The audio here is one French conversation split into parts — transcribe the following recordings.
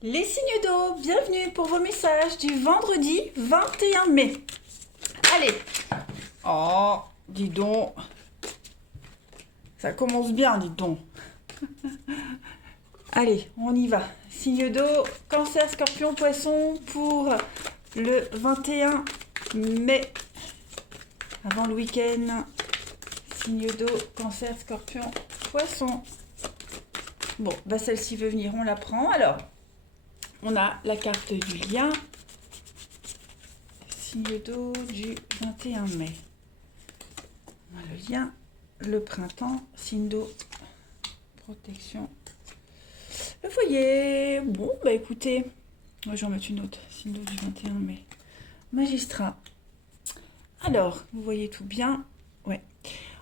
Les signes d'eau, bienvenue pour vos messages du vendredi 21 mai. Allez. Oh, dis donc. Ça commence bien, dis donc. Allez, on y va. Signe d'eau, cancer, scorpion, poisson pour le 21 mai. Avant le week-end. Signe d'eau, cancer, scorpion, poisson. Bon, bah celle-ci veut venir, on la prend. Alors, on a la carte du lien. Signe d'eau du 21 mai. On a le lien, le printemps, signe d'eau, protection. Le foyer. Bon, bah écoutez, je vais en mettre une autre. Signe d'eau du 21 mai. Magistrat. Alors, vous voyez tout bien. Ouais.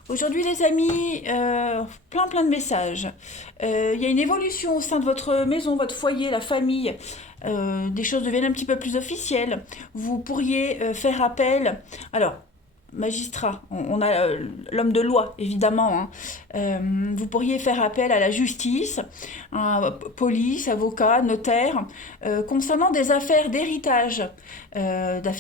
Aujourd'hui, les amis, plein de messages. Il y a une évolution au sein de votre maison, votre foyer, la famille. Des choses deviennent un petit peu plus officielles. Vous pourriez faire appel. Alors, magistrat, on a l'homme de loi, évidemment. Vous pourriez faire appel à la justice, police, avocat, notaire, concernant des affaires d'héritage. Des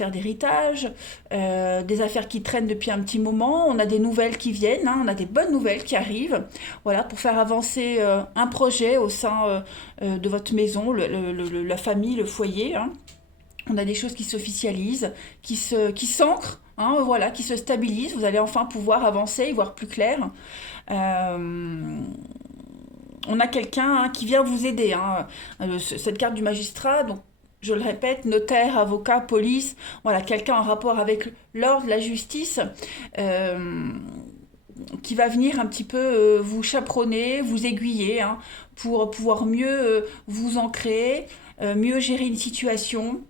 affaires qui traînent depuis un petit moment. On a des nouvelles qui viennent, on a des bonnes nouvelles qui arrivent. Voilà, pour faire avancer un projet au sein de votre maison, la famille, le foyer. On a des choses qui s'officialisent, qui s'ancrent, voilà, qui se stabilisent. Vous allez enfin pouvoir avancer, y voir plus clair. On a quelqu'un qui vient vous aider. Cette carte du magistrat, donc je le répète, notaire, avocat, police, voilà, quelqu'un en rapport avec l'ordre, la justice, qui va venir un petit peu vous chaperonner, vous aiguiller, pour pouvoir mieux vous ancrer, mieux gérer une situation.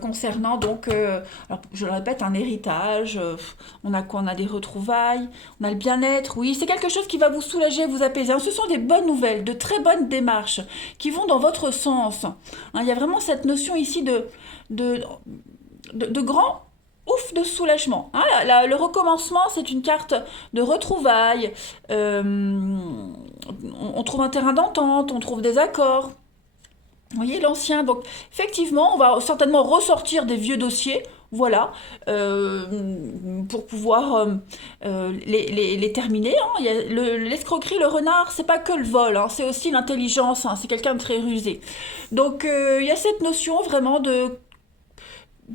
Concernant donc, alors je le répète, un héritage, on a quoi? On a des retrouvailles, on a le bien-être, oui, c'est quelque chose qui va vous soulager, vous apaiser. Ce sont des bonnes nouvelles, de très bonnes démarches qui vont dans votre sens. Il y a vraiment cette notion ici de grand ouf de soulagement. Le recommencement, c'est une carte de retrouvailles. On trouve un terrain d'entente, on trouve des accords. Vous voyez l'ancien, donc effectivement, on va certainement ressortir des vieux dossiers, voilà, pour pouvoir les terminer. Il y a l'escroquerie, le renard, c'est pas que le vol, c'est aussi l'intelligence, c'est quelqu'un de très rusé. Donc il y a cette notion vraiment de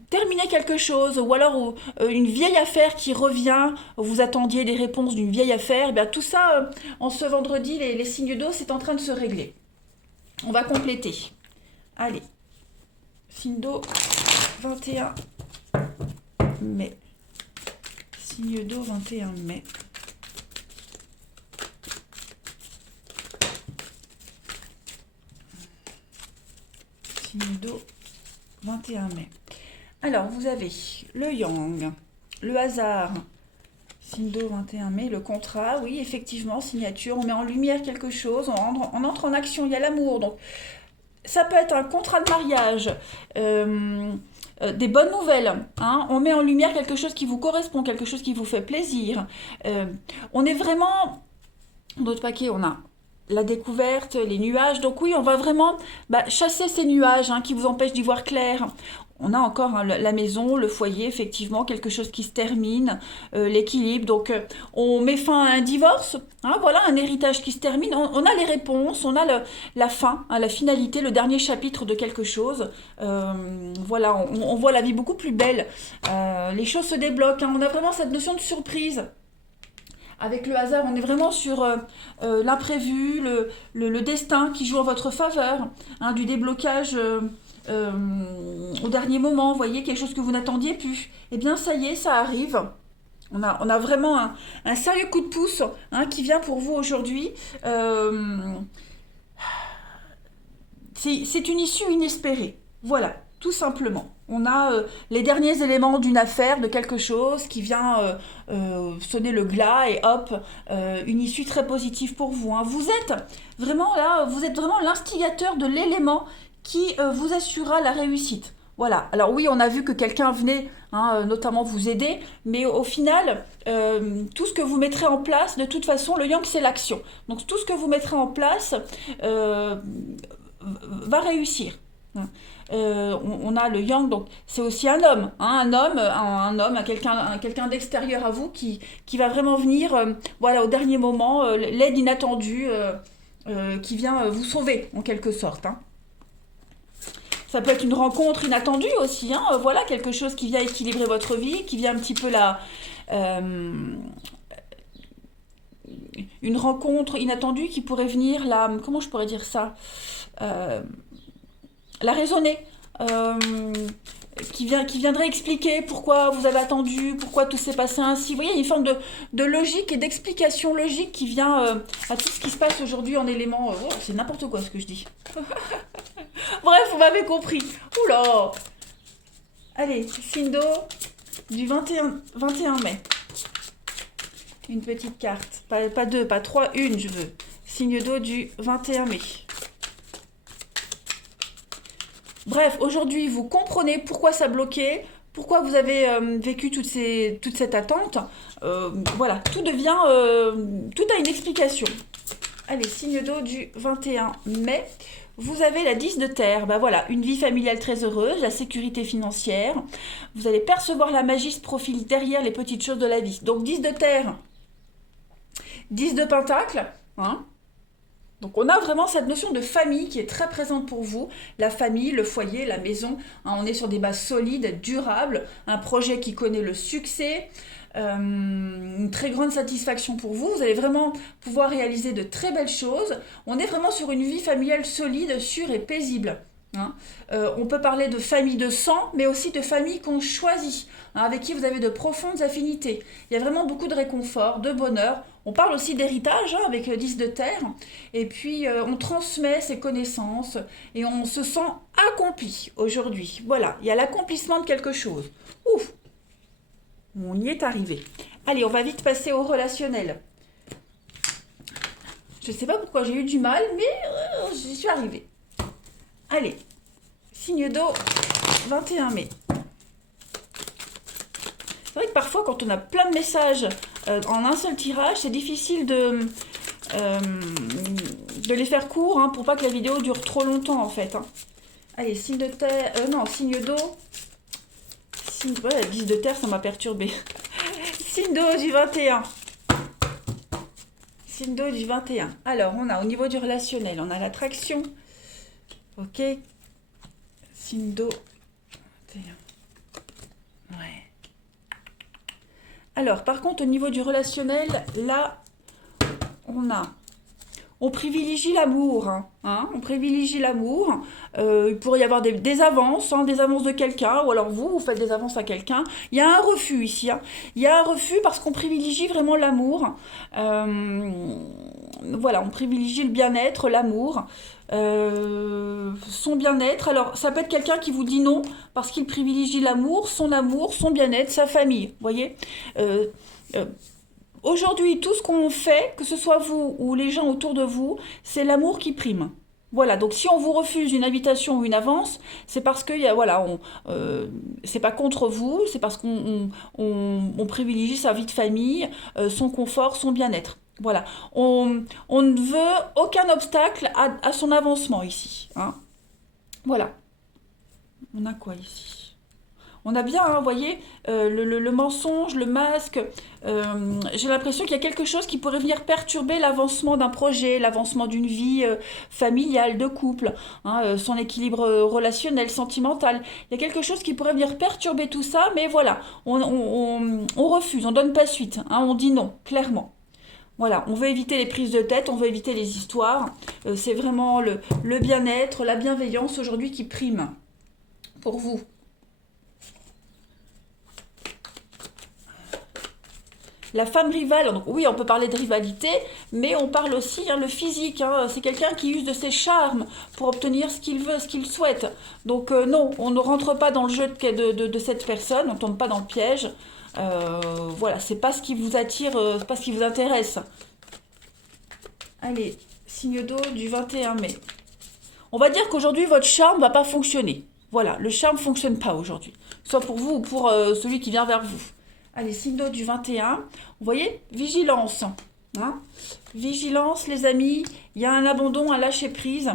terminer quelque chose, ou alors une vieille affaire qui revient, vous attendiez des réponses d'une vieille affaire, et bien tout ça, en ce vendredi, les signes d'eau, c'est en train de se régler. On va compléter. Allez, signe d'eau, 21 mai. Signe d'eau, 21 mai. Signe d'eau, 21 mai. Alors, vous avez le yang, le hasard, signe d'eau, 21 mai, le contrat, oui, effectivement, signature, on met en lumière quelque chose, on entre en action, il y a l'amour, donc ça peut être un contrat de mariage, des bonnes nouvelles, on met en lumière quelque chose qui vous correspond, quelque chose qui vous fait plaisir. On est vraiment, dans notre paquet, on a la découverte, les nuages, donc oui, on va vraiment chasser ces nuages qui vous empêchent d'y voir clair. On a encore la maison, le foyer, effectivement, quelque chose qui se termine, l'équilibre. Donc, on met fin à un divorce, voilà, un héritage qui se termine. On a les réponses, on a la fin, la finalité, le dernier chapitre de quelque chose. Voilà, on voit la vie beaucoup plus belle. Les choses se débloquent. On a vraiment cette notion de surprise. Avec le hasard, on est vraiment sur l'imprévu, le destin qui joue en votre faveur, du déblocage au dernier moment, vous voyez, quelque chose que vous n'attendiez plus. Eh bien, ça y est, ça arrive. On a vraiment un sérieux coup de pouce qui vient pour vous aujourd'hui. C'est une issue inespérée. Voilà, tout simplement. On a les derniers éléments d'une affaire, de quelque chose qui vient sonner le glas et hop, une issue très positive pour vous. Vous êtes vraiment là, vous êtes vraiment l'instigateur de l'élément qui vous assurera la réussite. Voilà. Alors oui, on a vu que quelqu'un venait notamment vous aider, mais au final, tout ce que vous mettrez en place, de toute façon, le yang, c'est l'action. Donc tout ce que vous mettrez en place va réussir. Hein. On a le yang, donc c'est aussi un homme, hein, un homme, quelqu'un d'extérieur à vous qui va vraiment venir, voilà, au dernier moment, l'aide inattendue qui vient vous sauver en quelque sorte. Hein. Ça peut être une rencontre inattendue aussi, hein, voilà, quelque chose qui vient équilibrer votre vie, qui vient un petit peu une rencontre inattendue qui pourrait venir comment je pourrais dire ça, Euh, la raisonner, euh, qui viendrait expliquer pourquoi vous avez attendu, pourquoi tout s'est passé ainsi. Vous voyez, il y a une forme de logique et d'explication logique qui vient à tout ce qui se passe aujourd'hui en éléments. Oh, c'est n'importe quoi ce que je dis. Bref, vous m'avez compris. Oula. Allez, signe d'eau du 21 mai. Une petite carte. Pas deux, pas trois, une, je veux. Signe d'eau du 21 mai. Bref, aujourd'hui, vous comprenez pourquoi ça bloquait, pourquoi vous avez vécu toute cette attente. Voilà, tout a une explication. Allez, signe d'eau du 21 mai. Vous avez la 10 de terre. Ben voilà, une vie familiale très heureuse, la sécurité financière. Vous allez percevoir la magie se profile derrière les petites choses de la vie. Donc 10 de terre, 10 de pentacle. Hein. Donc on a vraiment cette notion de famille qui est très présente pour vous. La famille, le foyer, la maison. Hein, on est sur des bases solides, durables. Un projet qui connaît le succès. Une très grande satisfaction pour vous. Vous allez vraiment pouvoir réaliser de très belles choses. On est vraiment sur une vie familiale solide, sûre et paisible. Hein. On peut parler de famille de sang, mais aussi de famille qu'on choisit, hein, avec qui vous avez de profondes affinités. Il y a vraiment beaucoup de réconfort, de bonheur. On parle aussi d'héritage, hein, avec le 10 de terre. Et puis, on transmet ses connaissances et on se sent accompli aujourd'hui. Voilà, il y a l'accomplissement de quelque chose. Ouf, on y est arrivé. Allez, on va vite passer au relationnel. Je ne sais pas pourquoi j'ai eu du mal, mais j'y suis arrivée. Allez, signe d'eau, 21 mai. C'est vrai que parfois, quand on a plein de messages en un seul tirage, c'est difficile de les faire courts, hein, pour pas que la vidéo dure trop longtemps, en fait. Hein. Allez, signe de terre, signe d'eau. Ouais, 10 de terre, ça m'a perturbé. Signe d'eau du 21. Signe d'eau du 21. Alors, on a au niveau du relationnel, on a l'attraction. Ok. Signe d'eau. 21. Ouais. Alors, par contre, au niveau du relationnel, là, on privilégie l'amour. Hein, on privilégie l'amour. Il pourrait y avoir des avances, hein, des avances de quelqu'un, ou alors vous faites des avances à quelqu'un. Il y a un refus ici. Hein. Il y a un refus parce qu'on privilégie vraiment l'amour. Voilà, on privilégie le bien-être, l'amour, son bien-être. Alors, ça peut être quelqu'un qui vous dit non parce qu'il privilégie l'amour, son bien-être, sa famille. Vous voyez aujourd'hui, tout ce qu'on fait, que ce soit vous ou les gens autour de vous, c'est l'amour qui prime. Voilà, donc si on vous refuse une invitation ou une avance, c'est parce que c'est pas contre vous, c'est parce qu'on privilégie sa vie de famille, son confort, son bien-être. Voilà, on ne veut aucun obstacle à son avancement ici. Hein. Voilà, on a quoi ici? On a bien, hein, vous voyez, le mensonge, le masque. J'ai l'impression qu'il y a quelque chose qui pourrait venir perturber l'avancement d'un projet, l'avancement d'une vie familiale, de couple, hein, son équilibre relationnel, sentimental. Il y a quelque chose qui pourrait venir perturber tout ça, mais voilà, on refuse, on donne pas suite, hein, on dit non, clairement. Voilà, on veut éviter les prises de tête, on veut éviter les histoires. C'est vraiment le bien-être, la bienveillance aujourd'hui qui prime pour vous. La femme rivale, donc oui, on peut parler de rivalité, mais on parle aussi, hein, le physique. Hein, c'est quelqu'un qui use de ses charmes pour obtenir ce qu'il veut, ce qu'il souhaite. Donc non, on ne rentre pas dans le jeu de cette personne, on ne tombe pas dans le piège. Voilà, c'est pas ce qui vous attire, c'est pas ce qui vous intéresse. Allez, signe d'eau du 21 mai. On va dire qu'aujourd'hui, votre charme ne va pas fonctionner. Voilà, le charme ne fonctionne pas aujourd'hui. Soit pour vous ou pour celui qui vient vers vous. Allez, signe d'eau du 21. Vous voyez, vigilance. Hein, vigilance, les amis. Il y a un abandon, un lâcher-prise.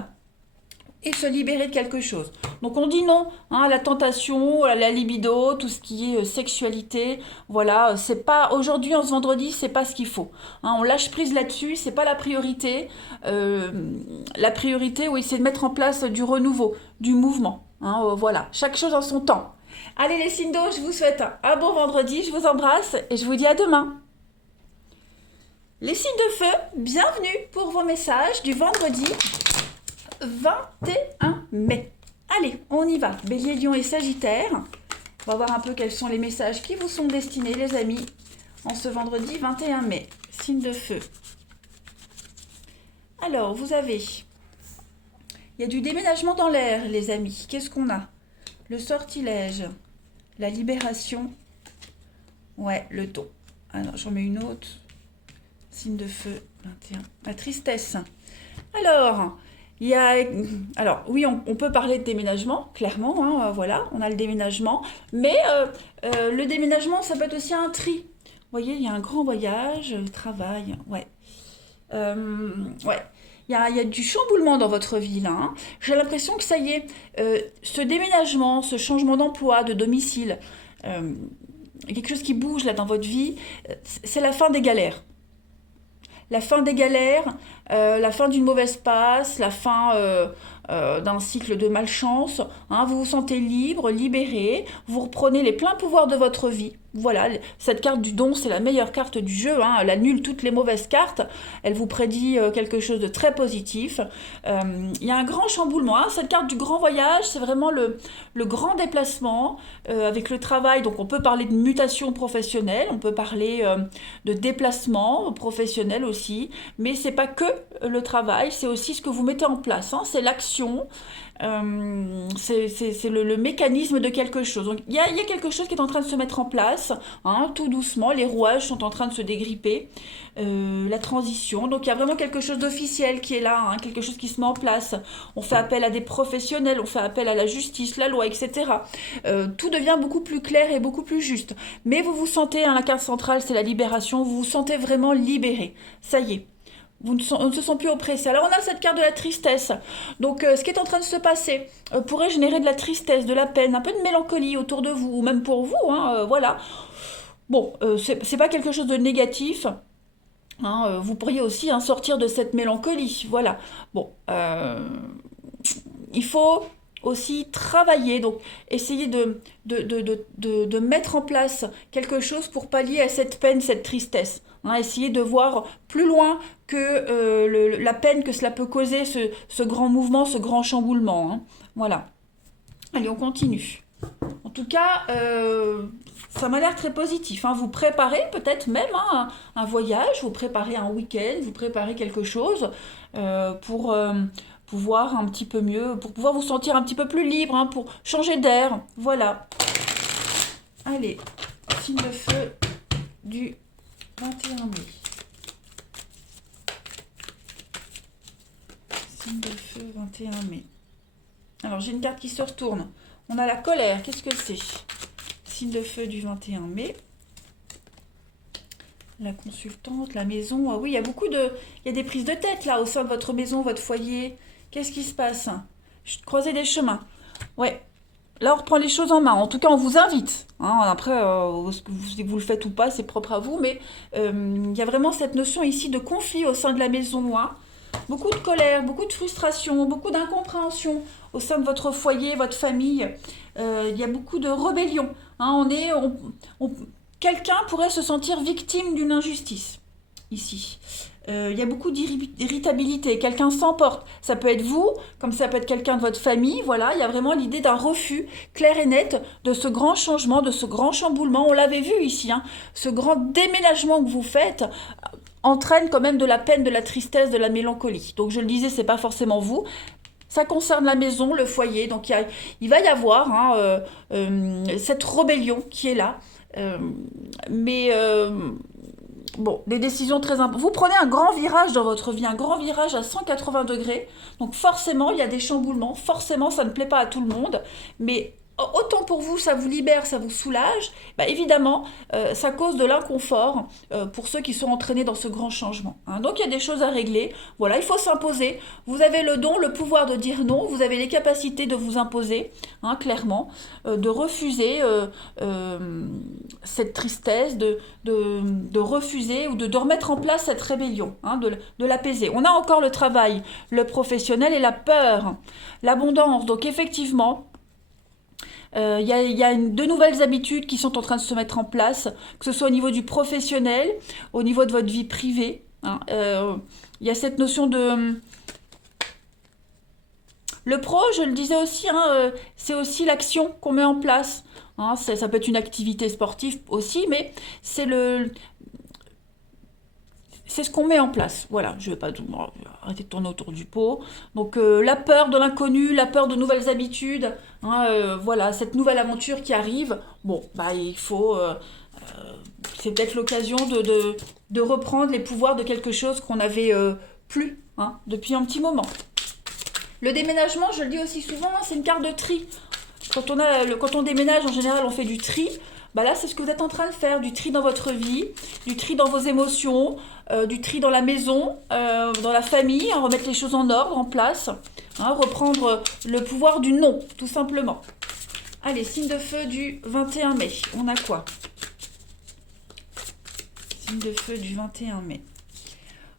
et se libérer de quelque chose. Donc on dit non à la tentation, à la libido, tout ce qui est sexualité. Voilà, c'est pas aujourd'hui, en ce vendredi, c'est pas ce qu'il faut. On lâche prise là-dessus, c'est pas la priorité. La priorité, oui, c'est de mettre en place du renouveau, du mouvement. Voilà, chaque chose en son temps. Allez les signes d'eau, je vous souhaite un bon vendredi, je vous embrasse et je vous dis à demain. Les signes de feu, bienvenue pour vos messages du vendredi 21 mai. Allez, on y va. Bélier, Lion et Sagittaire. On va voir un peu quels sont les messages qui vous sont destinés, les amis, en ce vendredi 21 mai. Signe de feu. Alors, vous avez... Il y a du déménagement dans l'air, les amis. Qu'est-ce qu'on a? Le sortilège, la libération. Ouais, le don. Alors, j'en mets une autre. Signe de feu, 21. La tristesse. Alors... Alors oui, on peut parler de déménagement, clairement, voilà, on a le déménagement, mais le déménagement, ça peut être aussi un tri. Vous voyez, il y a un grand voyage, travail, ouais. Ouais, il y a du chamboulement dans votre vie, là. J'ai l'impression que ça y est, ce déménagement, ce changement d'emploi, de domicile, quelque chose qui bouge là dans votre vie, c'est la fin des galères. La fin des galères, la fin d'une mauvaise passe, la fin d'un cycle de malchance. Vous vous sentez libre, libéré, vous reprenez les pleins pouvoirs de votre vie. Voilà, cette carte du don, c'est la meilleure carte du jeu. Elle annule toutes les mauvaises cartes. Elle vous prédit quelque chose de très positif. Il y a un grand chamboulement. Cette carte du grand voyage, c'est vraiment le grand déplacement avec le travail. Donc on peut parler de mutation professionnelle, on peut parler de déplacement professionnel aussi. Mais c'est pas que le travail, c'est aussi ce que vous mettez en place. C'est l'action. C'est le mécanisme de quelque chose. Donc il y a quelque chose qui est en train de se mettre en place, tout doucement, les rouages sont en train de se dégripper, la transition, donc il y a vraiment quelque chose d'officiel qui est là, quelque chose qui se met en place. On fait appel à des professionnels, on fait appel à la justice, la loi, etc. Tout devient beaucoup plus clair et beaucoup plus juste. Mais vous vous sentez, la carte centrale c'est la libération, vous vous sentez vraiment libéré, ça y est. On ne se sent plus oppressé. Alors on a cette carte de la tristesse. Donc ce qui est en train de se passer pourrait générer de la tristesse, de la peine, un peu de mélancolie autour de vous, ou même pour vous. Voilà. Bon, c'est pas quelque chose de négatif. Vous pourriez aussi sortir de cette mélancolie. Voilà. Bon, il faut aussi travailler, donc essayer de mettre en place quelque chose pour pallier à cette peine, cette tristesse. Essayer de voir plus loin que la peine que cela peut causer, ce grand mouvement, ce grand chamboulement. Voilà. Allez, on continue. En tout cas, ça m'a l'air très positif. Vous préparez peut-être même un voyage, vous préparez un week-end, vous préparez quelque chose pour pouvoir un petit peu mieux, pour pouvoir vous sentir un petit peu plus libre, pour changer d'air. Voilà. Allez, signe de feu du 21 mai. Signe de feu 21 mai. Alors j'ai une carte qui se retourne. On a la colère, qu'est-ce que c'est? Signe de feu du 21 mai. La consultante, la maison. Ah oui, il y a des prises de tête là au sein de votre maison, votre foyer. Qu'est-ce qui se passe? Croiser des chemins. Ouais. Là, on reprend les choses en main. En tout cas, on vous invite. Après, si vous le faites ou pas, c'est propre à vous. Mais il y a vraiment cette notion ici de conflit au sein de la maison. Beaucoup de colère, beaucoup de frustration, beaucoup d'incompréhension au sein de votre foyer, votre famille. Il y a beaucoup de rébellion. Quelqu'un pourrait se sentir victime d'une injustice ici. Il y a beaucoup d'irritabilité, quelqu'un s'emporte. Ça peut être vous, comme ça peut être quelqu'un de votre famille. Voilà, il y a vraiment l'idée d'un refus clair et net de ce grand changement, de ce grand chamboulement. On l'avait vu ici, ce grand déménagement que vous faites entraîne quand même de la peine, de la tristesse, de la mélancolie. Donc je le disais, c'est pas forcément vous. Ça concerne la maison, le foyer. Donc il va y avoir cette rébellion qui est là. Bon, des décisions très importantes. Vous prenez un grand virage dans votre vie, un grand virage à 180 degrés. Donc forcément, il y a des chamboulements. Forcément, ça ne plaît pas à tout le monde. Mais autant pour vous, ça vous libère, ça vous soulage, bah évidemment, ça cause de l'inconfort pour ceux qui sont entraînés dans ce grand changement. Hein. Donc il y a des choses à régler. Voilà, il faut s'imposer. Vous avez le don, le pouvoir de dire non. Vous avez les capacités de vous imposer, hein, clairement, de refuser cette tristesse, de refuser ou de remettre en place cette rébellion, hein, de l'apaiser. On a encore le travail, le professionnel et la peur, l'abondance. Donc effectivement, y a de nouvelles habitudes qui sont en train de se mettre en place, que ce soit au niveau du professionnel, au niveau de votre vie privée. Hein. Y a cette notion de... Le pro, je le disais aussi, hein, c'est aussi l'action qu'on met en place. Hein. Ça peut être une activité sportive aussi, mais c'est c'est ce qu'on met en place. Voilà, je vais pas arrêter de tourner autour du pot. Donc la peur de l'inconnu, la peur de nouvelles habitudes, hein, voilà, cette nouvelle aventure qui arrive. Bon, bah il faut, c'est peut-être l'occasion de reprendre les pouvoirs de quelque chose qu'on avait plus, hein, depuis un petit moment. Le déménagement, je le dis aussi souvent, hein, c'est une carte de tri. Quand on déménage, en général, on fait du tri. Bah là, c'est ce que vous êtes en train de faire, du tri dans votre vie, du tri dans vos émotions, du tri dans la maison, dans la famille, hein, remettre les choses en ordre, en place, hein, reprendre le pouvoir du non, tout simplement. Allez, signe de feu du 21 mai, on a quoi? Signe de feu du 21 mai.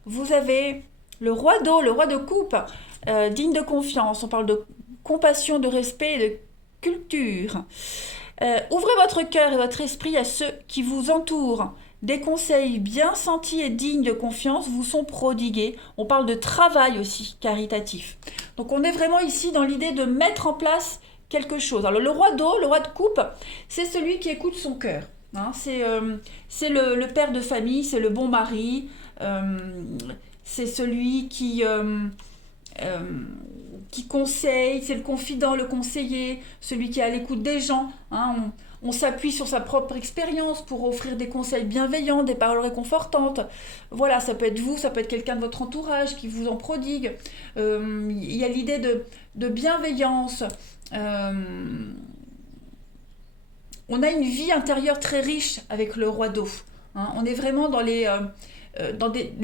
Vous avez le roi d'eau, le roi de coupe, digne de confiance. On parle de compassion, de respect et de culture. Ouvrez votre cœur et votre esprit à ceux qui vous entourent. Des conseils bien sentis et dignes de confiance vous sont prodigués. On parle de travail aussi caritatif. Donc on est vraiment ici dans l'idée de mettre en place quelque chose. Alors le roi d'eau, le roi de coupe, c'est celui qui écoute son cœur. Hein, c'est le père de famille, c'est le bon mari, c'est celui qui conseille, c'est le confident, le conseiller, celui qui est à l'écoute des gens. Hein, on s'appuie sur sa propre expérience pour offrir des conseils bienveillants, des paroles réconfortantes. Voilà, ça peut être vous, ça peut être quelqu'un de votre entourage qui vous en prodigue. Il y a l'idée de bienveillance. On a une vie intérieure très riche avec le roi d'eau. Hein, on est vraiment dans les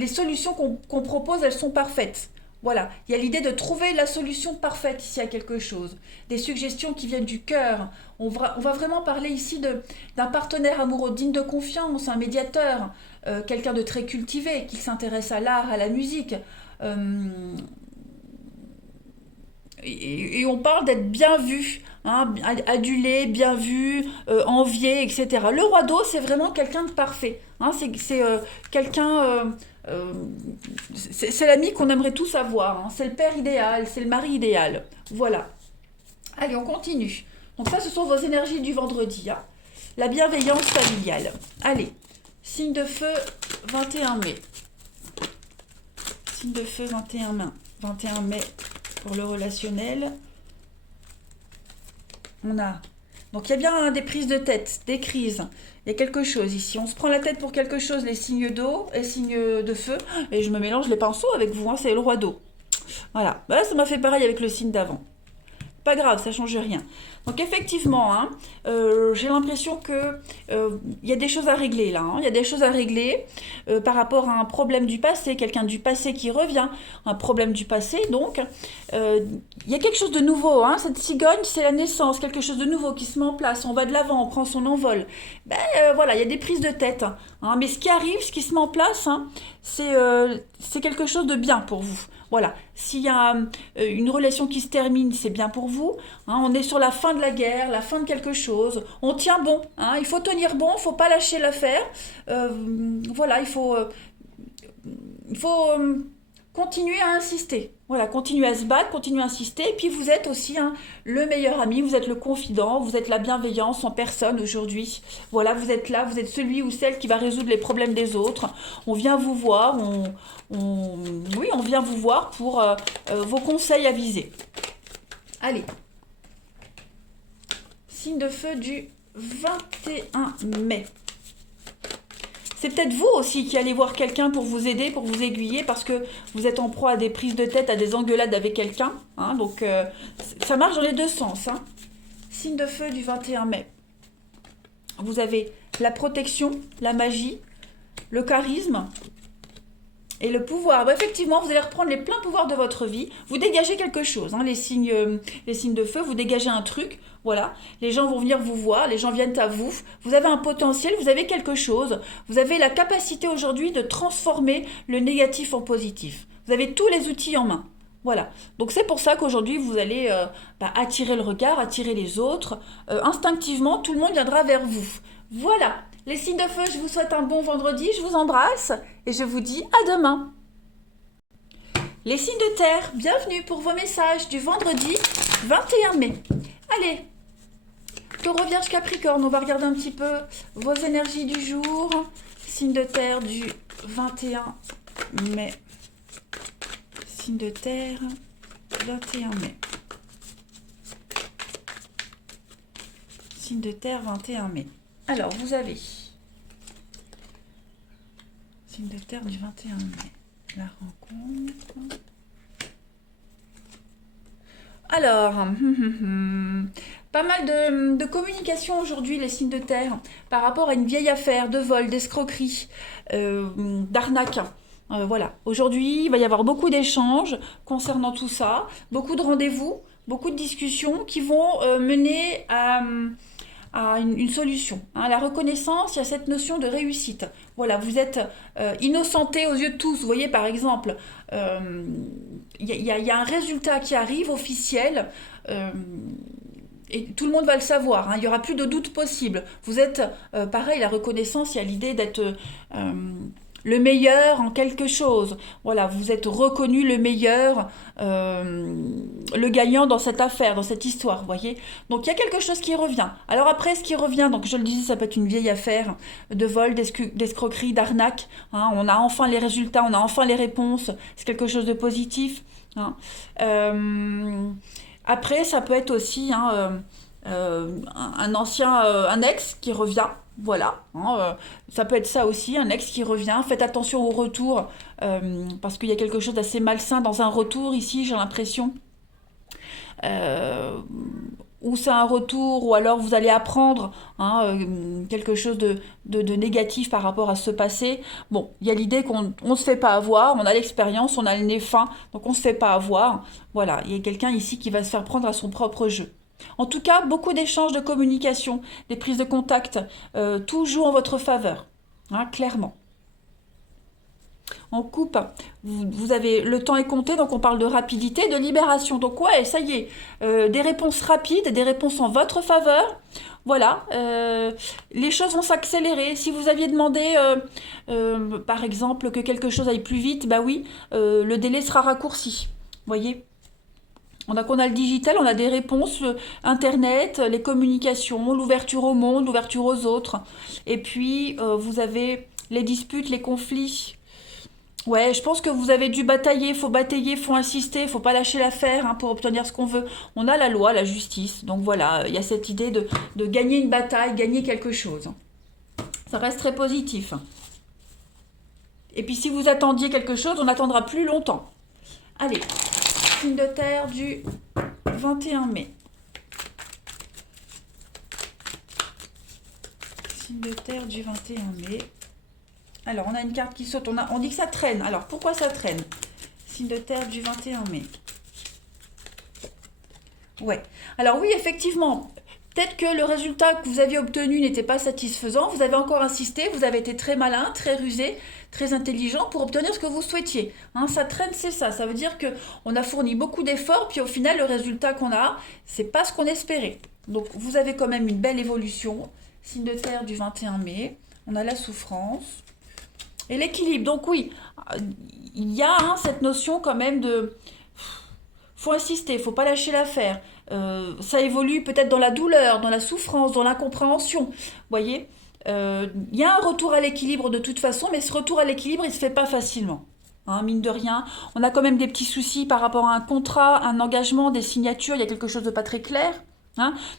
solutions qu'on propose, elles sont parfaites. Voilà, il y a l'idée de trouver la solution parfaite ici à quelque chose. Des suggestions qui viennent du cœur. On va vraiment parler ici d'un partenaire amoureux digne de confiance, un médiateur, quelqu'un de très cultivé, qui s'intéresse à l'art, à la musique. Et on parle d'être bien vu, hein, adulé, bien vu, envié, etc. Le roi d'eau, c'est vraiment quelqu'un de parfait. Hein, c'est quelqu'un... c'est l'ami qu'on aimerait tous avoir. Hein. C'est le père idéal, c'est le mari idéal. Voilà. Allez, on continue. Donc ça, ce sont vos énergies du vendredi. Hein. La bienveillance familiale. Allez, signe de feu, 21 mai. Signe de feu, 21 mai pour le relationnel. On a... Donc il y a bien des prises de tête, des crises. Il y a quelque chose ici. On se prend la tête pour quelque chose, les signes d'eau et signes de feu. Et je me mélange les pinceaux avec vous, hein, c'est le roi d'eau. Voilà. Bah là, ça m'a fait pareil avec le signe d'avant. Pas grave, ça change rien. Donc effectivement, hein, j'ai l'impression que y a des choses à régler là. Hein. Il y a des choses à régler par rapport à un problème du passé, quelqu'un du passé qui revient, un problème du passé. Donc, il y a quelque chose de nouveau. Hein. Cette cigogne, c'est la naissance, quelque chose de nouveau qui se met en place. On va de l'avant, on prend son envol. Ben voilà, il y a des prises de tête. Hein. Mais ce qui arrive, ce qui se met en place, hein, c'est quelque chose de bien pour vous. Voilà, s'il y a une relation qui se termine, c'est bien pour vous. Hein, on est sur la fin de la guerre, la fin de quelque chose. On tient bon. Hein, il faut tenir bon, il ne faut pas lâcher l'affaire. Voilà, il faut continuer à insister. Voilà, continuer à se battre, continuer à insister. Et puis vous êtes aussi hein, le meilleur ami, vous êtes le confident, vous êtes la bienveillance en personne aujourd'hui. Voilà, vous êtes là, vous êtes celui ou celle qui va résoudre les problèmes des autres. On vient vous voir, on vient vous voir pour vos conseils avisés. Allez. Signe de feu du 21 mai. C'est peut-être vous aussi qui allez voir quelqu'un pour vous aider, pour vous aiguiller, parce que vous êtes en proie à des prises de tête, à des engueulades avec quelqu'un. Hein, donc, ça marche dans les deux sens. Hein. signe de feu du 21 mai. Vous avez la protection, la magie, le charisme et le pouvoir. Effectivement, vous allez reprendre les pleins pouvoirs de votre vie. Vous dégagez quelque chose. Les signes de feu, vous dégagez un truc. Voilà. Les gens vont venir vous voir. Les gens viennent à vous. Vous avez un potentiel. Vous avez quelque chose. Vous avez la capacité aujourd'hui de transformer le négatif en positif. Vous avez tous les outils en main. Voilà. Donc c'est pour ça qu'aujourd'hui, vous allez attirer le regard, attirer les autres. Instinctivement, tout le monde viendra vers vous. Voilà. Les signes de feu, je vous souhaite un bon vendredi. Je vous embrasse et je vous dis à demain. Les signes de terre, bienvenue pour vos messages du vendredi 21 mai. Allez, Taureau, Vierge, Capricorne, on va regarder un petit peu vos énergies du jour. Signe de terre du 21 mai. Signe de terre, 21 mai. Signe de terre, 21 mai. Alors, vous avez signe de terre du 21 mai. La rencontre. Alors, pas mal de communication aujourd'hui, les signes de terre, par rapport à une vieille affaire de vol, d'escroquerie, d'arnaque. Voilà, aujourd'hui, il va y avoir beaucoup d'échanges concernant tout ça, beaucoup de rendez-vous, beaucoup de discussions qui vont mener à une solution. La reconnaissance, il y a cette notion de réussite. Voilà, vous êtes innocenté aux yeux de tous. Vous voyez, par exemple, il y a un résultat qui arrive officiel et tout le monde va le savoir. Il n'y aura plus de doute possible. Vous êtes, pareil, la reconnaissance, il y a l'idée d'être le meilleur en quelque chose. Voilà, vous êtes reconnu le meilleur, le gagnant dans cette affaire, dans cette histoire, vous voyez. Donc il y a quelque chose qui revient. Alors après, ce qui revient, donc je le disais, ça peut être une vieille affaire de vol, d'escroquerie, d'arnaque. On a enfin les résultats, on a enfin les réponses. C'est quelque chose de positif. Après, ça peut être aussi un ex qui revient. Voilà, ça peut être ça aussi, un ex qui revient. Faites attention au retour, parce qu'il y a quelque chose d'assez malsain dans un retour ici, j'ai l'impression. Ou c'est un retour, ou alors vous allez apprendre quelque chose de négatif par rapport à ce passé. Bon, il y a l'idée qu'on ne se fait pas avoir, on a l'expérience, on a le nez fin, donc on ne se fait pas avoir. Voilà, il y a quelqu'un ici qui va se faire prendre à son propre jeu. En tout cas, beaucoup d'échanges de communication, des prises de contact, tout joue en votre faveur, clairement. En coupe, vous avez le temps est compté, donc on parle de rapidité, de libération. Donc ouais, ça y est, des réponses rapides, des réponses en votre faveur. Voilà, les choses vont s'accélérer. Si vous aviez demandé, par exemple, que quelque chose aille plus vite, bah oui, le délai sera raccourci. Voyez ? On a le digital, on a des réponses, Internet, les communications, l'ouverture au monde, l'ouverture aux autres. Et puis, vous avez les disputes, les conflits. Ouais, je pense que vous avez dû batailler, faut insister, faut pas lâcher l'affaire pour obtenir ce qu'on veut. On a la loi, la justice. Donc voilà, il y a cette idée de gagner une bataille, gagner quelque chose. Ça reste très positif. Et puis, si vous attendiez quelque chose, on attendra plus longtemps. Allez. Signe de terre du 21 mai. Signe de terre du 21 mai. Alors, on a une carte qui saute. On dit que ça traîne. Alors, pourquoi ça traîne? Signe de terre du 21 mai. Ouais. Alors oui, effectivement, peut-être que le résultat que vous aviez obtenu n'était pas satisfaisant. Vous avez encore insisté. Vous avez été très malin, très rusé, très intelligent pour obtenir ce que vous souhaitiez. Ça traîne, c'est ça. Ça veut dire qu'on a fourni beaucoup d'efforts, puis au final, le résultat qu'on a, c'est pas ce qu'on espérait. Donc, vous avez quand même une belle évolution. Signe de terre du 21 mai. On a la souffrance. Et l'équilibre. Donc oui, il y a cette notion quand même de... Faut insister, faut pas lâcher l'affaire. Ça évolue peut-être dans la douleur, dans la souffrance, dans l'incompréhension. Vous voyez, il y a un retour à l'équilibre de toute façon, mais ce retour à l'équilibre, il ne se fait pas facilement. Mine de rien, on a quand même des petits soucis par rapport à un contrat, un engagement, des signatures, il y a quelque chose de pas très clair.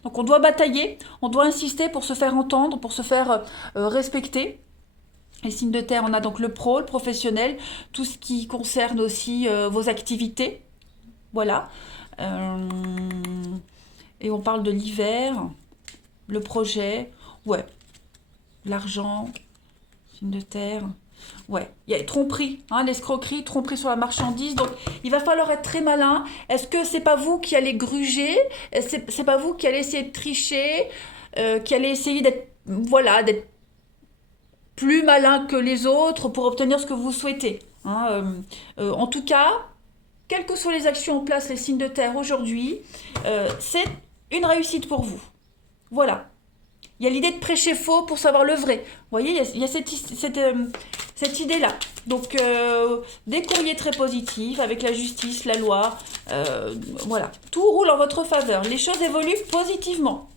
Donc on doit batailler, on doit insister pour se faire entendre, pour se faire respecter. Les signes de terre, on a donc le pro, le professionnel, tout ce qui concerne aussi vos activités. Voilà. Et on parle de l'hiver, le projet, ouais, l'argent, signe de terre. Ouais, il y a tromperie, hein, l'escroquerie, tromperie sur la marchandise. Donc, il va falloir être très malin. Est-ce que c'est pas vous qui allez gruger? C'est pas vous qui allez essayer de tricher, qui allez essayer d'être, voilà, d'être plus malin que les autres pour obtenir ce que vous souhaitez, hein. En tout cas, quelles que soient les actions en place, les signes de terre aujourd'hui, c'est une réussite pour vous. Voilà. Il y a l'idée de prêcher faux pour savoir le vrai. Vous voyez, il y a cette idée-là. Donc, des courriers très positifs avec la justice, la loi. Voilà. Tout roule en votre faveur. Les choses évoluent positivement.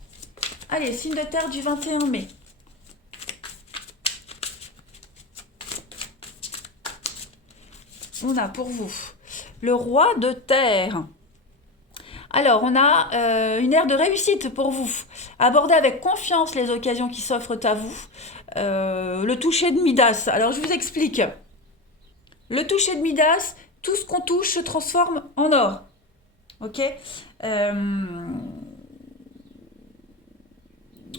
Allez, signe de terre du 21 mai. On a pour vous le roi de terre. Alors, on a une ère de réussite pour vous. Abordez avec confiance les occasions qui s'offrent à vous. Le toucher de Midas. Alors, je vous explique. Le toucher de Midas, tout ce qu'on touche se transforme en or. Ok.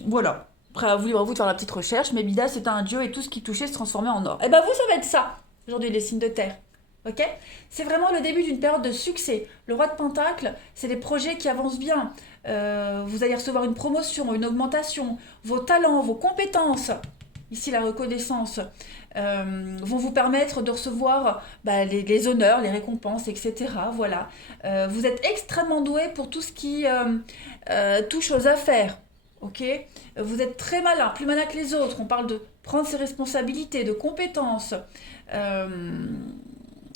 Voilà. Après, à vous, libre à vous de faire la petite recherche. Mais Midas est un dieu et tout ce qui touchait se transformait en or. Et ben vous, ça va être ça, aujourd'hui, les signes de terre. Ok. C'est vraiment le début d'une période de succès. Le roi de Pentacle, c'est des projets qui avancent bien. Vous allez recevoir une promotion, une augmentation. Vos talents, vos compétences, ici la reconnaissance, vont vous permettre de recevoir les honneurs, les récompenses, etc. Voilà. Vous êtes extrêmement doué pour tout ce qui touche aux affaires. Ok. Vous êtes très malin, plus malin que les autres. On parle de prendre ses responsabilités, de compétences.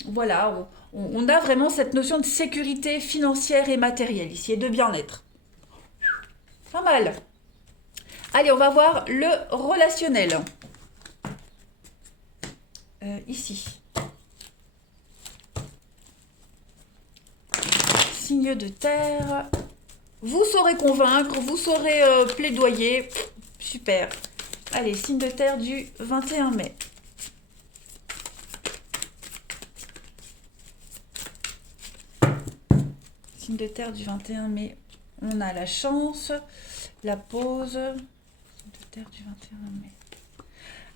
Voilà, on a vraiment cette notion de sécurité financière et matérielle ici, et de bien-être. Pas mal. Allez, on va voir le relationnel. Ici. Signe de terre. Vous saurez convaincre, vous saurez plaidoyer. Super. Allez, signe de terre du 21 mai. Signe de terre du 21 mai, on a la chance, la pause. Signe de terre du 21 mai.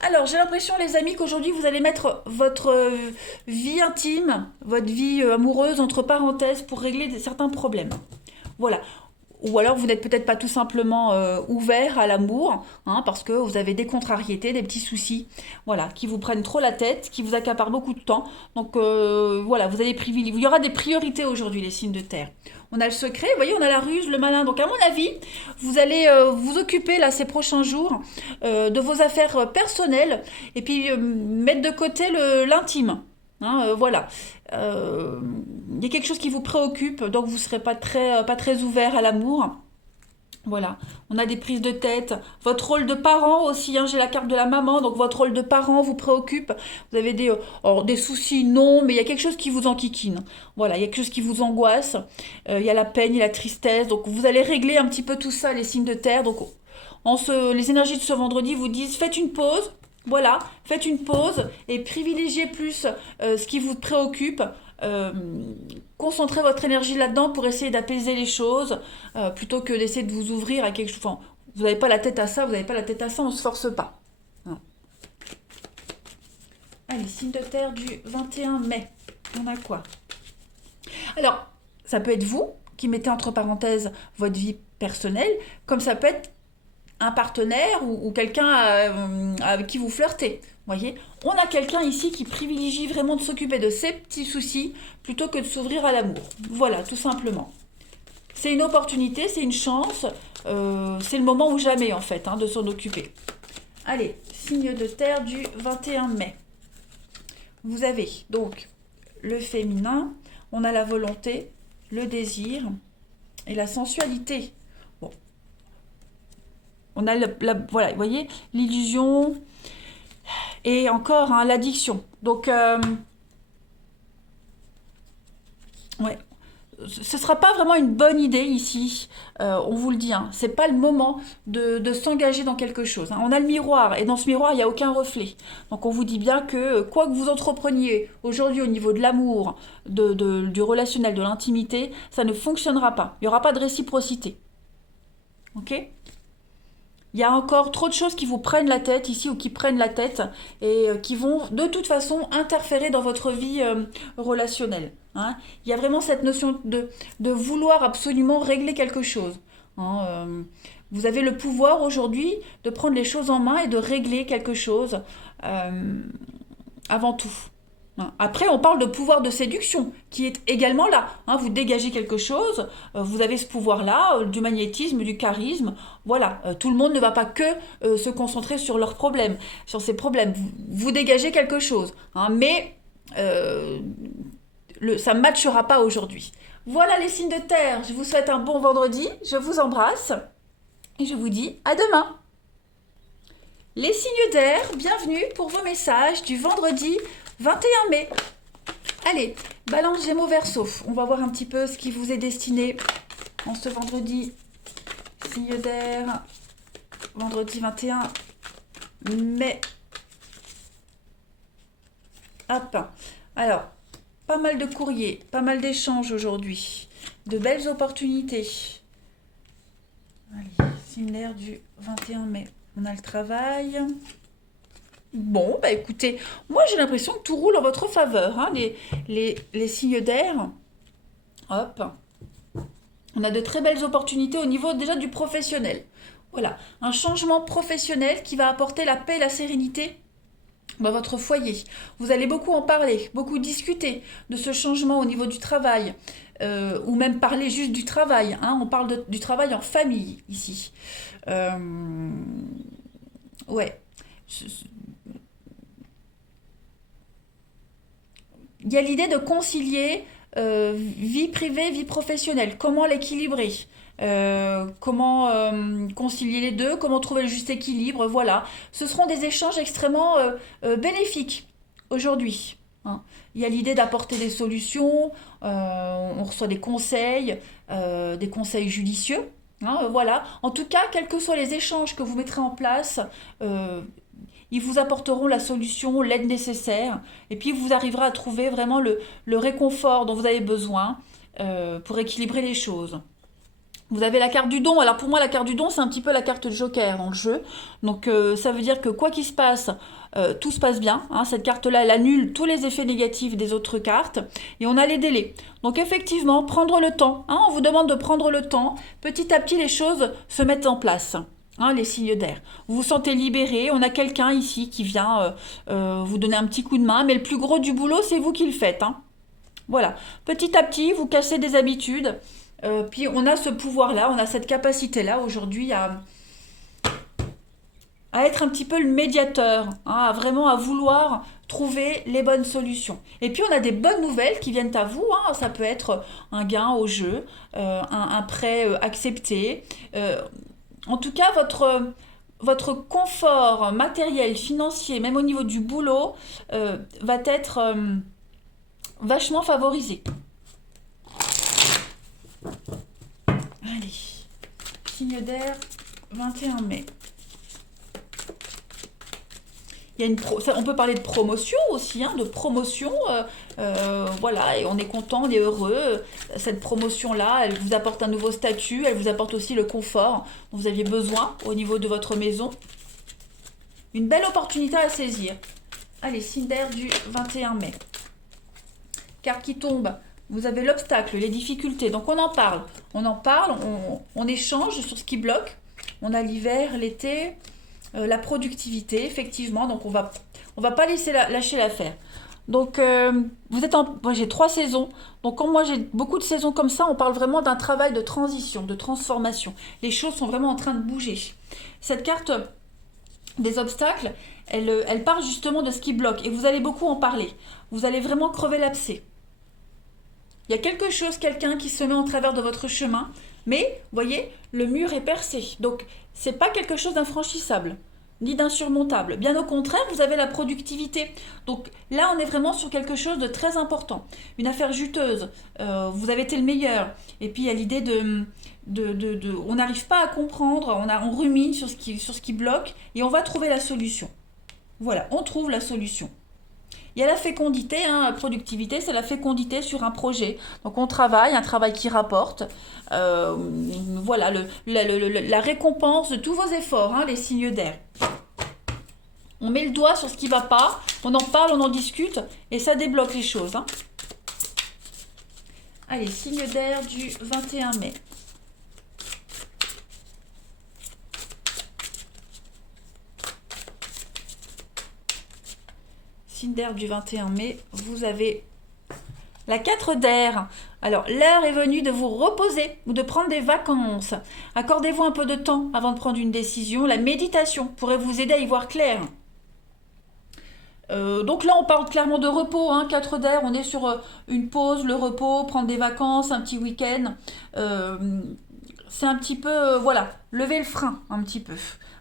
Alors, j'ai l'impression, les amis, qu'aujourd'hui, vous allez mettre votre vie intime, votre vie amoureuse entre parenthèses pour régler certains problèmes. Voilà. Ou alors vous n'êtes peut-être pas tout simplement ouvert à l'amour, hein, parce que vous avez des contrariétés, des petits soucis, voilà, qui vous prennent trop la tête, qui vous accaparent beaucoup de temps. Donc voilà, vous allez privilégier. Il y aura des priorités aujourd'hui, les signes de terre. On a le secret, vous voyez, on a la ruse, le malin. Donc à mon avis, vous allez vous occuper là ces prochains jours de vos affaires personnelles et puis mettre de côté l'intime. Hein, voilà. Il y a quelque chose qui vous préoccupe, donc vous ne serez pas très ouvert à l'amour. Voilà, on a des prises de tête. Votre rôle de parent aussi, hein, j'ai la carte de la maman, donc votre rôle de parent vous préoccupe. Vous avez des soucis, non, mais il y a quelque chose qui vous enquiquine. Voilà, il y a quelque chose qui vous angoisse. Il y a la peine, il y a la tristesse. Donc vous allez régler un petit peu tout ça, les signes de terre. Donc les énergies de ce vendredi vous disent, faites une pause. Voilà, faites une pause et privilégiez plus ce qui vous préoccupe. Concentrez votre énergie là-dedans pour essayer d'apaiser les choses plutôt que d'essayer de vous ouvrir à quelque chose. Enfin, vous n'avez pas la tête à ça, vous n'avez pas la tête à ça, on ne se force pas. Hein. Allez, signe de terre du 21 mai. On a quoi? Alors, ça peut être vous qui mettez entre parenthèses votre vie personnelle, comme ça peut être un partenaire ou quelqu'un avec qui vous flirtez. Voyez, on a quelqu'un ici qui privilégie vraiment de s'occuper de ses petits soucis plutôt que de s'ouvrir à l'amour. Voilà, tout simplement. C'est une opportunité, c'est une chance, c'est le moment ou jamais en fait, hein, de s'en occuper. Allez, signe de terre du 21 mai. Vous avez donc le féminin, on a la volonté, le désir et la sensualité. Bon. On a voilà, vous voyez, l'illusion et encore hein, l'addiction. Donc, ouais, ce ne sera pas vraiment une bonne idée ici, on vous le dit. Hein, c'est pas le moment de s'engager dans quelque chose. Hein. On a le miroir et dans ce miroir, il n'y a aucun reflet. Donc, on vous dit bien que quoi que vous entrepreniez aujourd'hui au niveau de l'amour, du relationnel, de l'intimité, ça ne fonctionnera pas. Il n'y aura pas de réciprocité. Ok? Il y a encore trop de choses qui vous prennent la tête ici ou qui prennent la tête et qui vont de toute façon interférer dans votre vie relationnelle. Hein. Il y a vraiment cette notion de vouloir absolument régler quelque chose. Hein, vous avez le pouvoir aujourd'hui de prendre les choses en main et de régler quelque chose euh, avant tout. Hein. Après, on parle de pouvoir de séduction, qui est également là. Hein. Vous dégagez quelque chose, vous avez ce pouvoir-là, du magnétisme, du charisme. Voilà, tout le monde ne va pas que se concentrer sur leurs problèmes, sur ses problèmes. Vous dégagez quelque chose, hein, mais euh, ça ne matchera pas aujourd'hui. Voilà les signes de terre. Je vous souhaite un bon vendredi, je vous embrasse et je vous dis à demain. Les signes d'air, bienvenue pour vos messages du vendredi 21 mai. Allez, Balance, Gémeaux, Verseau. On va voir un petit peu ce qui vous est destiné en ce vendredi. Signe d'air, vendredi 21 mai. Hop. Alors, pas mal de courriers, pas mal d'échanges aujourd'hui. De belles opportunités. Allez, signe d'air du 21 mai. On a le travail. Bon, bah écoutez, moi j'ai l'impression que tout roule en votre faveur, hein, les signes d'air. Hop. On a de très belles opportunités au niveau déjà du professionnel. Voilà, un changement professionnel qui va apporter la paix et la sérénité dans votre foyer. Vous allez beaucoup en parler, beaucoup discuter de ce changement au niveau du travail, ou même parler juste du travail. Hein, on parle du travail en famille ici. Ouais. Il y a l'idée de concilier vie privée, vie professionnelle. Comment l'équilibrer? Comment concilier les deux? Comment trouver le juste équilibre? Voilà. Ce seront des échanges extrêmement bénéfiques aujourd'hui. Hein. Il y a l'idée d'apporter des solutions. On reçoit des conseils judicieux. Hein, voilà. En tout cas, quels que soient les échanges que vous mettrez en place, euh, ils vous apporteront la solution, l'aide nécessaire, et puis vous arriverez à trouver vraiment le réconfort dont vous avez besoin pour équilibrer les choses. Vous avez la carte du don. Alors pour moi, la carte du don, c'est un petit peu la carte de joker dans le jeu. Donc ça veut dire que quoi qu'il se passe, tout se passe bien. Hein. Cette carte-là, elle annule tous les effets négatifs des autres cartes. Et on a les délais. Donc effectivement, prendre le temps. Hein, on vous demande de prendre le temps. Petit à petit, les choses se mettent en place. Hein, les signes d'air. Vous vous sentez libéré. On a quelqu'un ici qui vient vous donner un petit coup de main. Mais le plus gros du boulot, c'est vous qui le faites. Hein. Voilà. Petit à petit, vous cassez des habitudes. Puis on a ce pouvoir-là, on a cette capacité-là aujourd'hui à être un petit peu le médiateur, hein, vraiment à vouloir trouver les bonnes solutions. Et puis on a des bonnes nouvelles qui viennent à vous, hein, ça peut être un gain au jeu, un prêt accepté. En tout cas, votre confort matériel, financier, même au niveau du boulot, va être vachement favorisé. Allez, signe d'air, 21 mai. Il y a on peut parler de promotion aussi, hein, de promotion, voilà, et on est content, on est heureux. Cette promotion-là, elle vous apporte un nouveau statut, elle vous apporte aussi le confort dont vous aviez besoin au niveau de votre maison. Une belle opportunité à saisir. Allez, signe d'air du 21 mai. Carte qui tombe. Vous avez l'obstacle, les difficultés. Donc on en parle. On échange sur ce qui bloque. On a l'hiver, l'été, la productivité, effectivement. Donc on va pas lâcher l'affaire. Donc moi j'ai 3 saisons. Donc quand moi j'ai beaucoup de saisons comme ça, on parle vraiment d'un travail de transition, de transformation. Les choses sont vraiment en train de bouger. Cette carte des obstacles, elle part justement de ce qui bloque. Et vous allez beaucoup en parler. Vous allez vraiment crever l'abcès. Il y a quelque chose, quelqu'un qui se met en travers de votre chemin, mais, vous voyez, le mur est percé. Donc, c'est pas quelque chose d'infranchissable, ni d'insurmontable. Bien au contraire, vous avez la productivité. Donc là, on est vraiment sur quelque chose de très important. Une affaire juteuse, vous avez été le meilleur. Et puis, il y a l'idée on n'arrive pas à comprendre, on rumine sur ce qui bloque, et on va trouver la solution. Voilà, on trouve la solution. Il y a la fécondité, hein, productivité, c'est la fécondité sur un projet. Donc on travaille, un travail qui rapporte. Euh, voilà, la récompense de tous vos efforts, hein, les signes d'air. On met le doigt sur ce qui ne va pas, on en parle, on en discute, et ça débloque les choses. Hein. Allez, signe d'air du 21 mai. Signe d'air du 21 mai, vous avez la 4 d'air. Alors, l'heure est venue de vous reposer ou de prendre des vacances. Accordez-vous un peu de temps avant de prendre une décision. La méditation pourrait vous aider à y voir clair. Donc là, on parle clairement de repos, hein, 4 d'air, on est sur une pause, le repos, prendre des vacances, un petit week-end. C'est un petit peu, voilà, levez le frein un petit peu.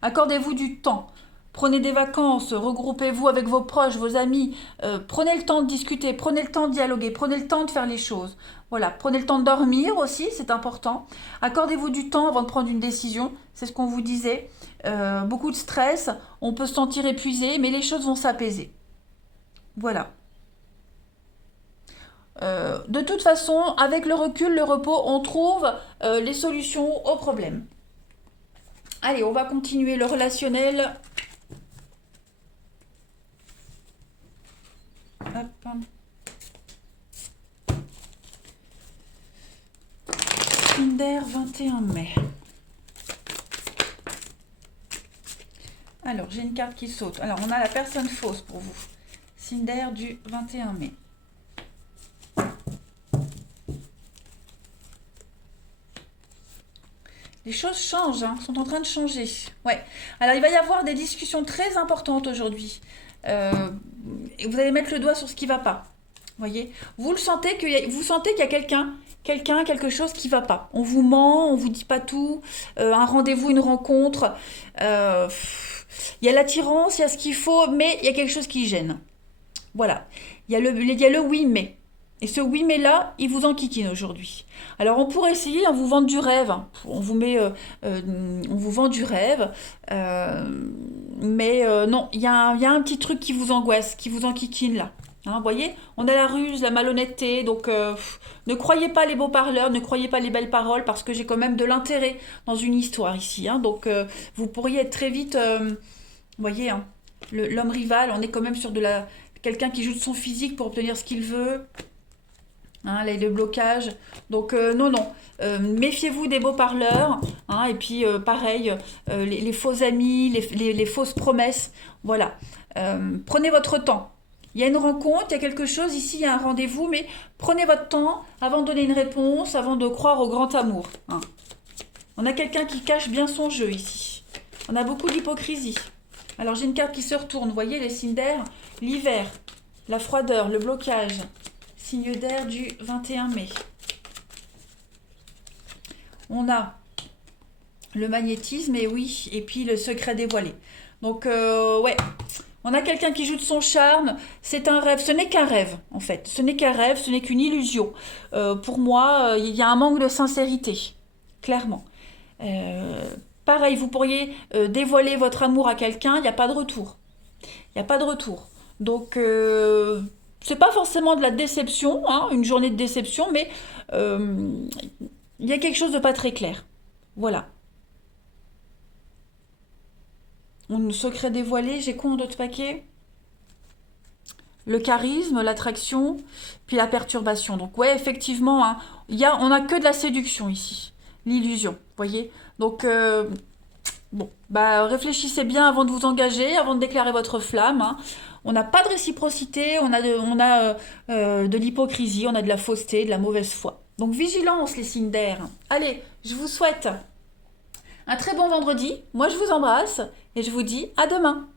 Accordez-vous du temps. Prenez des vacances, regroupez-vous avec vos proches, vos amis, prenez le temps de discuter, prenez le temps de dialoguer, prenez le temps de faire les choses. Voilà, prenez le temps de dormir aussi, c'est important. Accordez-vous du temps avant de prendre une décision, c'est ce qu'on vous disait. Beaucoup de stress, on peut se sentir épuisé, mais les choses vont s'apaiser. Voilà. De toute façon, avec le recul, le repos, on trouve les solutions aux problèmes. Allez, on va continuer le relationnel. Hop. Tinder 21 mai. Alors, j'ai une carte qui saute. Alors, on a la personne fausse pour vous. Cinder du 21 mai. Les choses changent, hein, sont en train de changer. Ouais. Alors, il va y avoir des discussions très importantes aujourd'hui. Et vous allez mettre le doigt sur ce qui ne va pas. Voyez, vous sentez qu'il y a quelque chose qui ne va pas. On vous ment, on vous dit pas tout. Un rendez-vous, une rencontre. Il y a l'attirance, il y a ce qu'il faut, mais il y a quelque chose qui gêne. Voilà. Il y a le oui mais. Et ce oui mais là, il vous enquiquine aujourd'hui. Alors on pourrait essayer, on vous vend du rêve. On vous vend du rêve. Mais non, il y a un petit truc qui vous angoisse, qui vous enquiquine là. Hein, vous voyez, on a la ruse, la malhonnêteté, donc ne croyez pas les beaux parleurs, ne croyez pas les belles paroles, parce que j'ai quand même de l'intérêt dans une histoire ici. Hein, donc vous pourriez être très vite, vous voyez, hein, l'homme rival, on est quand même sur quelqu'un qui joue de son physique pour obtenir ce qu'il veut. Hein, là, le blocage. Donc non, méfiez-vous des beaux parleurs. Hein, et puis pareil, les faux amis, les fausses promesses. Voilà. Prenez votre temps. Il y a une rencontre, il y a quelque chose, ici il y a un rendez-vous, mais prenez votre temps avant de donner une réponse, avant de croire au grand amour. Hein. On a quelqu'un qui cache bien son jeu ici. On a beaucoup d'hypocrisie. Alors j'ai une carte qui se retourne, vous voyez les signes d'air, l'hiver, la froideur, le blocage. Signe d'air du 21 mai. On a le magnétisme, et oui, et puis le secret dévoilé. Donc ouais. On a quelqu'un qui joue de son charme, c'est un rêve, ce n'est qu'un rêve en fait, ce n'est qu'un rêve, ce n'est qu'une illusion. Pour moi, il y a un manque de sincérité, clairement. Pareil, vous pourriez dévoiler votre amour à quelqu'un, il n'y a pas de retour. Il n'y a pas de retour. Donc, c'est pas forcément de la déception, hein, une journée de déception, mais il y a quelque chose de pas très clair. Voilà. Le secret dévoilé, j'ai quoi en d'autres paquets? Le charisme, l'attraction, puis la perturbation. Donc ouais, effectivement, hein, on n'a que de la séduction ici. L'illusion, vous voyez? Donc, bon, réfléchissez bien avant de vous engager, avant de déclarer votre flamme. Hein. On n'a pas de réciprocité, on a de l'hypocrisie, on a de la fausseté, de la mauvaise foi. Donc vigilance les signes d'air. Allez, je vous souhaite un très bon vendredi. Moi, je vous embrasse et je vous dis à demain.